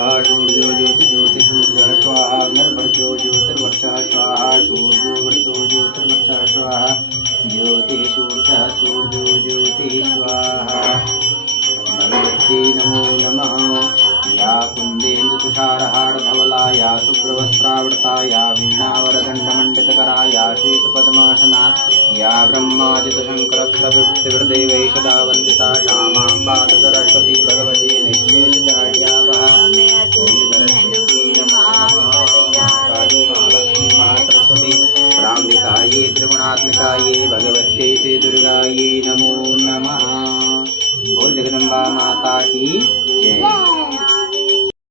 स्वाहा सूर्यो ज्योति ज्योति सूर्य स्वाहा अग्निर्वर्चो ज्योतिर्वर्चा स्वाहा सूर्यो वर्चो ज्योतिर्वर्चा स्वाहा ज्योति सूर्य सूर्यो ज्योति स्वाहा भगवते नमो नमः। या कुन्देन्दुतुषारहारधवला या शुभ्रवस्त्रावृता या वीणावरदण्डमण्डितकरा या श्वेतपद्मासना या ब्रह्माजितशङ्करप्रभृतिर्देवैः सदा वन्दिता श्यामां पात सरस्वती भगवती निःशेषजाड्यावः